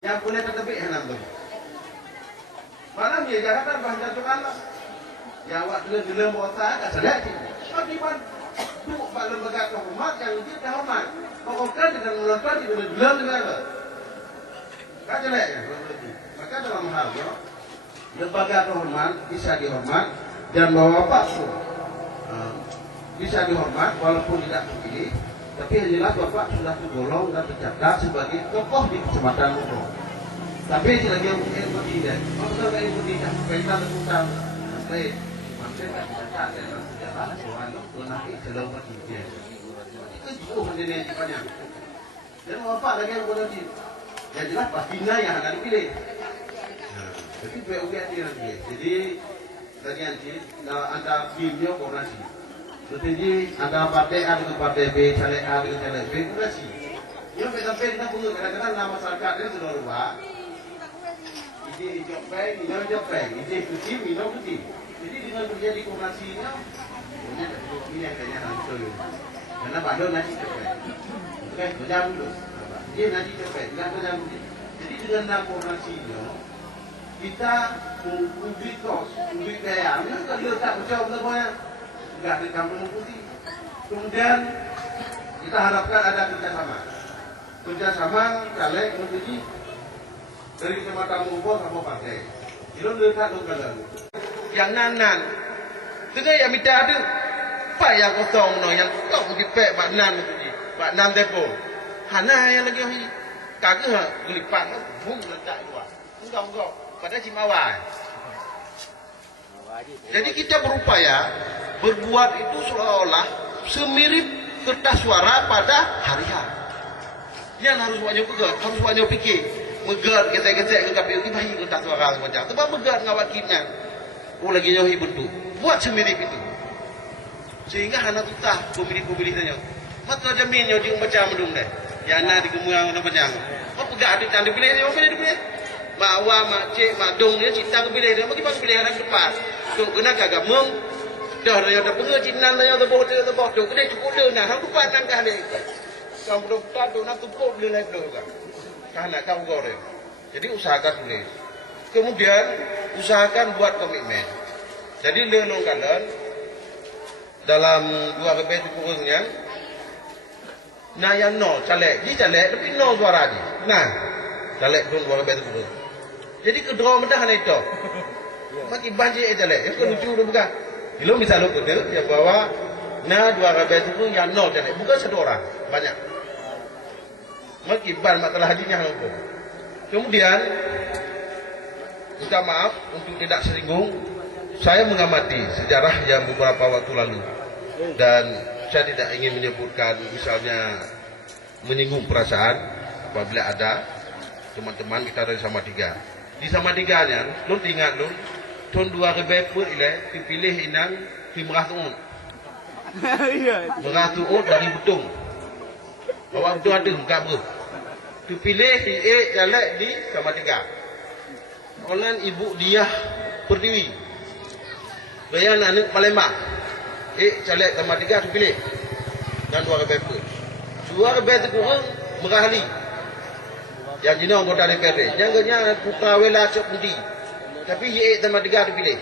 Yang boleh tetapi henam tu. Malam dia Jakarta bahasa Tuhan. Yang awak dulu botak kat sedek ni. Tapi pan duk bak lembaga kehormat yang dia dah hormat. Mengokkan dengan melakukan di dalam negara. Kat jelek ya. Maka dalam hal itu lembaga kehormat bisa dihormat dan bapak pun bisa dihormat walaupun tidak terpilih. Tapi yang jelas bapak sudah tergolong dan tercatat sebagai tokoh di kecamatan Mukro. Tapi selagi yang ilmu tidak, maksudnya ilmu tidak, kita lakukan sampai tak dicatat dalam sejarah Tuhan itu nanti selalu berjaya. Itu juga menjadi banyak. Dan bapak lagi yang boleh di, yang jelas pastinya yang akan dipilih. Jadi BUG nanti. Jadi lagi nanti antara timnya koordinasi. Jadi antara partai A dengan partai B, caleg A dengan caleg B koordinasi. Yang sampai kita punya kadang-kadang nama masyarakat ini sudah rubah. Ide Jopeng, Minum Jopeng, ide Kucing, Minum Kucing. Jadi dengan terjadi koordinasinya, ini yang kayaknya hancur. Karena Bandung nanti Jopeng. Oke, berjam dulu. Dia nanti Jopeng, tidak berjam dulu. Jadi dengan koordinasinya, kita publik kos, publik daya. Ini kan letak berjauh semuanya. Enggak di kampung putih. Kemudian kita harapkan ada kerjasama caleg menjadi dari kecamatan Mukro sama partai. Itu dekat lokal. Yang nanan, itu yang minta ada. Pak yang kosong no, yang kau dipek Pak Nan tu, Pak Nan depo. Hana yang lagi ni, kagak gelipan, bung letak dua. Enggak, pada Cimawai. Jadi kita berupaya berbuat itu seolah-olah semirip kertas suara pada hari H. Yang harus banyak pegang, harus banyak fikir. Megat ketek-ketek ke KPU itu bayi kertas suara semacam. Sebab megat ngawat kita. Oh lagi jauhi bentuk. Buat semirip itu. Sehingga anak tutah pemilih-pemilih tanya. Maka jaminnya dia macam mendung deh. Ya anak dikemuang dan panjang. Oh pegang ada tanda pilih dia, apa dia pilih? Mak awam, mak cik, mak dong dia cinta kepilih dia. Bagi bang pilih orang depan. Tu kena kagak mung. Dah dia dah pengen cinan dia tu boh dia tu boh. Tu kena cukup dia nah. Hang depan nang kah dia. Kamu doktor tu nak tumpuk dia lagi dulu kan. Karena kau goreng. Jadi usahakan tulis. Kemudian usahakan buat komitmen. Jadi lelong kalian dalam dua KP itu kurangnya. Nah yang no caleg, ni caleg tapi no suara ni. Nah caleg pun dua KP itu kurang. Jadi kedua mendah itu. Makin banjir caleg. Itu lucu tu bukan? Kalau misalnya kita yang bawa nah dua KP itu yang no caleg, bukan satu orang, banyak. Makiban masalah hajinya hukum. Kemudian minta maaf untuk tidak singgung. Saya mengamati sejarah yang beberapa waktu lalu dan saya tidak ingin menyebutkan misalnya menyinggung perasaan apabila ada teman-teman kita dari Salatiga. Di Salatiganya, lu ingat lu tahun 2000 dipilih inang di Meratuut. Meratuut dari Betung. Awak tu ada enggak ber. Dipilih di caleg di Salatiga. Olan ibu dia Pertiwi. Bayan anak Palembang. Caleg Salatiga dipilih. Dan dua KPP. Dua KPP kurang Merahli. Yang jenis anggota DPRD. Yang kenyang putra wela cok pundi. Tapi Salatiga dipilih.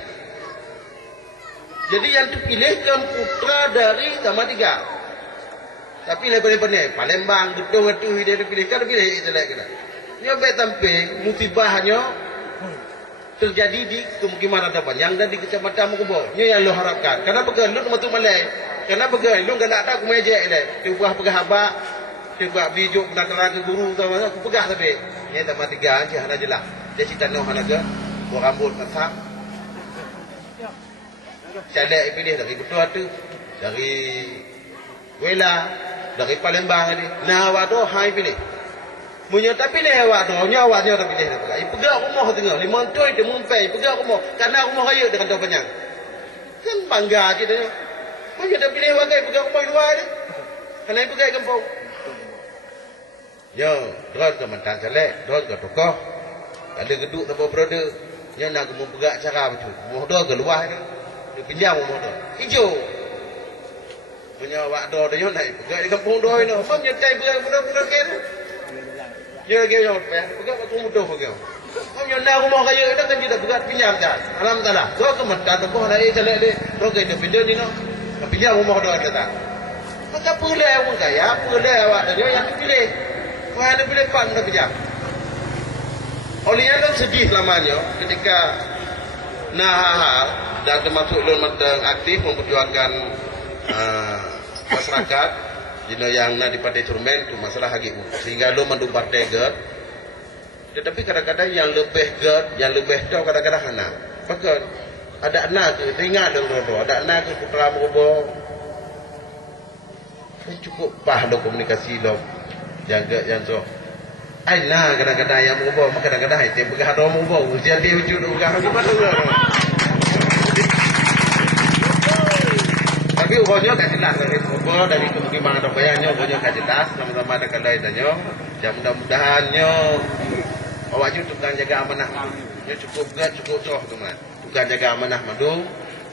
Jadi yang dipilih kan putra dari Salatiga. Tapi lepas-lepas Palembang, Betung itu dia dipilih, kan dipilih itu lagi kan. Dia bertampil musibahnya terjadi di kemukiman ada panjang dan di kecamatan Mukro. Ini yang lo harapkan. Karena begal lu tu malai. Karena begal lu enggak ada aku mejek le. Tiba pegah habak, tiba bijuk penataran ke guru tu mana aku pegah tapi. Ini tambah tiga aja hana jelah. Dia cita noh hana ke, buat rambut masak. Caleg pilih dari Betul tu, dari Wela, dari Palembang ni. Nah, awak tu hai pilih. Punya tak pilih awak tu, awaknya tak pilih dah pegang. Pegang rumah tengah, 5 toy dia mumpai, pegang rumah. Karena rumah raya dengan tu panjang. Kan bangga kita ni. Mana tak pilih awak pegang rumah luar ni. Karena pegang kampung. Yo, terus ke mantan caleg, terus ke tokoh. Ada geduk tanpa berada. Yang nak mau pegang cara macam. Rumah tu ke luar ni. Dia pinjam rumah tu. Hijau. Punya awak do dia naik pegang di kampung do ini. Apa nyetai pegang budak-budak ni? Dia lagi yang pegang aku mudah pegang. Kau yang nak rumah kaya itu kan tidak berat pinjam dah. Alhamdulillah. Kau tu mata tu kau nak jalan dia. Kau kaya pinjam ni no. Pinjam rumah dia ada tak? Maka pilih orang kaya, pilih awak dia yang dipilih. Kau yang dipilih pan dah pinjam. Olehnya kan sedih lamanya ketika hal dan termasuk lon aktif memperjuangkan masyarakat jino yang nak dipakai instrumen tu masalah hagi sehingga lo mandu partai gerd tetapi kadang-kadang yang lebih gerd yang lebih tahu kadang-kadang anak maka ada anak tu teringat dengan lo ada anak tu putra berubah cukup pah lo komunikasi lo yang so Aina kadang-kadang yang berubah, kadang-kadang itu bergah orang berubah, jadi wujud bergah gimana tu? Tapi ubahnya kan jelas dari ubah dari kemudian ada bayarnya ubahnya kan jelas, sama-sama ada kendai tanya. Ya mudah-mudahannya awak juga tukang jaga amanah, ya cukup gak cukup toh teman, tukang jaga amanah madu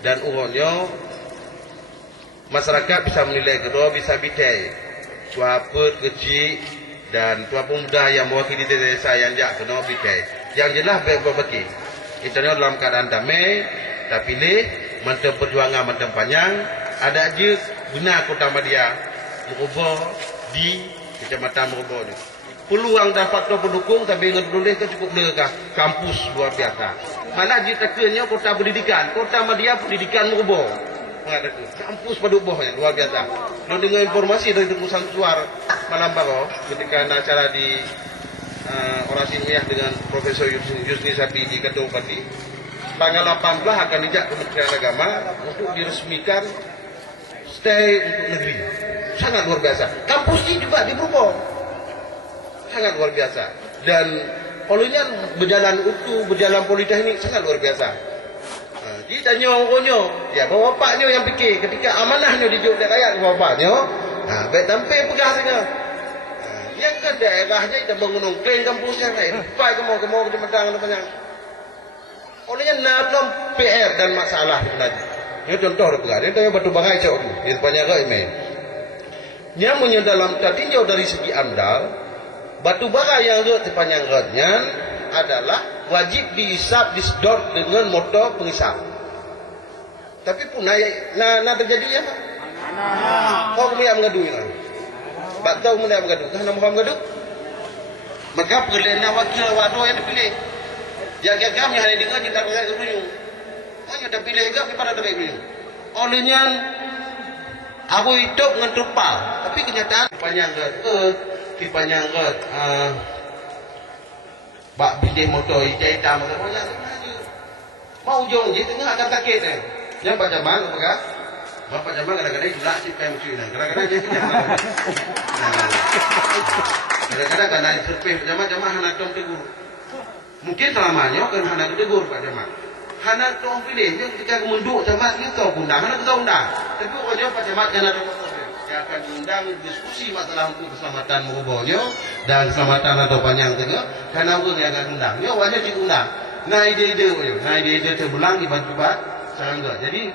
dan ubahnya masyarakat bisa menilai kedua bisa bitai, suaput kecil. Dan tua pemuda yang mewakili desa yang jak kena bikai. Yang jelas baik berbagi. Internet dalam keadaan damai, tapi pilih menteri perjuangan menteri panjang. Ada aja guna Kota Madia merubah di Kecamatan Merubah ni. Peluang dan faktor pendukung tapi ngedulih ke cukup dekah. Kampus luar biasa. Malah di tekannya Kota Pendidikan. Kota Madia Pendidikan Merubah. Kampus pada ubahnya luar biasa. Lalu dengar informasi dari Tembusan Suar malam baru ketika ada acara di orasi ilmiah dengan Profesor Yusni Sapi di Ketua Bupati tanggal 18 akan dijak Kementerian Agama untuk diresmikan stay untuk negeri. Sangat luar biasa. Kampus ini juga diberubah. Sangat luar biasa. Dan olehnya berjalan utuh, berjalan politeknik sangat luar biasa. Jadi tanya orangnya, ya bawa bapaknya yang fikir ketika amanahnya dijuk rakyat bawa bapaknya, baik tampil pegah sana. Yang ke daerahnya kita bangun klaim kampusnya lain, pai kemau kecamatan dan banyak. Olehnya nakam PR dan masalah sebenarnya. Ini contoh dia pegah, dia tanya batu bagai cok tu, di depannya ke email. Nyamunya dalam tinjau dari segi amdal, batu bagai yang ke depannya ke adalah wajib dihisap disedot dengan motor penghisap. Tapi pun nak terjadi ya. Kau kemudian mengadu ya. Bak tahu kemudian mengadu. Kerana muka mengadu. Maka perlena wakil wado yang dipilih. Yang kami hanya dengar cinta rakyat dulu. Hanya dah pilih juga kepada rakyat dulu. Olehnya aku hidup dengan terpal. Tapi kenyataan panjang ke panjang ke bak pilih motor hijau hitam motor banyak mau ujung je tengah akan sakit ni yang Pak Jamal apakah Bapak Jamal kadang-kadang julak si pem cuy nah kadang-kadang dia punya kadang-kadang kan naik survei Pak Jamal hana tom tegur mungkin selamanya kan hana tegur Pak Jamal hana tom pilih dia ketika menduk Jamal dia tahu undang hana tahu undang tapi pokoknya Pak Jamal kan ada dia akan undang diskusi masalah untuk keselamatan merubahnya dan keselamatan atau panjang tengah karena apa dia akan undang dia wajib diundang nah ide-ide terbelang tiba-tiba sangat jadi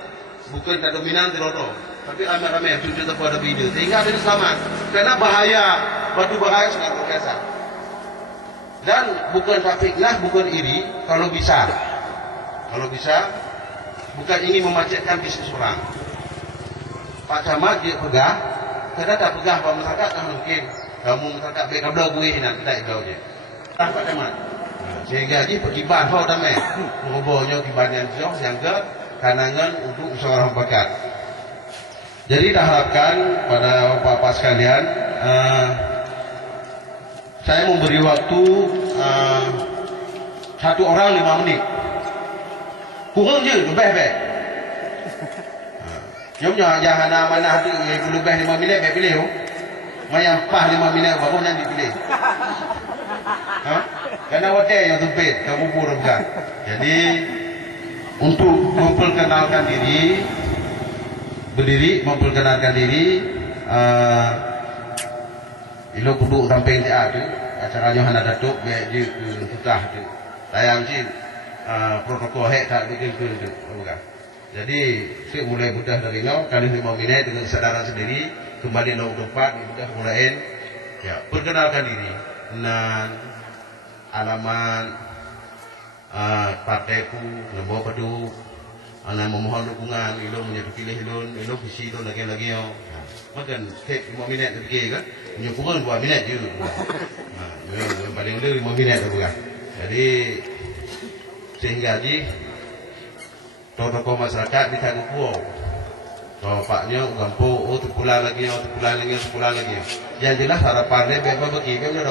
bukan tak dominan terodo tapi ramai-ramai yang cucu terpada ide sehingga ada selamat karena bahaya batu bahaya sangat berkasa dan bukan tak fitnah bukan iri kalau bisa bukan ingin memacetkan bisnis orang Pak Camat dia pegah, kita tak pegah Pak masyarakat tak mungkin. Kamu masyarakat baik kabel gue nak kita itu je. Tak Pak Camat. Sehingga dia pergiban kau damai. Mengubahnya kiban yang jauh yang ke kanangan untuk seorang bakat. Jadi dah harapkan pada bapak-bapak sekalian, saya memberi waktu 1 orang 5 menit. Kurang je, lebih-lebih. Jomnya jangan mana tu lebih 5 minit baik pilih. Mayang pas 5 minit baru nanti pilih. Karena hotel yang sempit kamu pun bukan. Jadi untuk memperkenalkan diri berdiri memperkenalkan diri ilo duduk samping dia tu acaranya hana datuk biar dia tutah tu. Tayang si protokol hek tak bikin tu bukan. Jadi saya mulai mudah dari no kali 5 minit dengan kesadaran sendiri kembali no tempat mudah mulain ya perkenalkan diri nan alamat partai ku nombor padu anak memohon dukungan ilmu menjadi pilih ilmu visi ilmu lagi yo makan tek 5 minit pergi kan menyukungan 2 minit je yang paling lebih 5 minit tu kan jadi sehingga tokoh masyarakat di Tanjung Puau bapaknya gampang terpulang lagi yang jelas harapannya bebas bagi bebas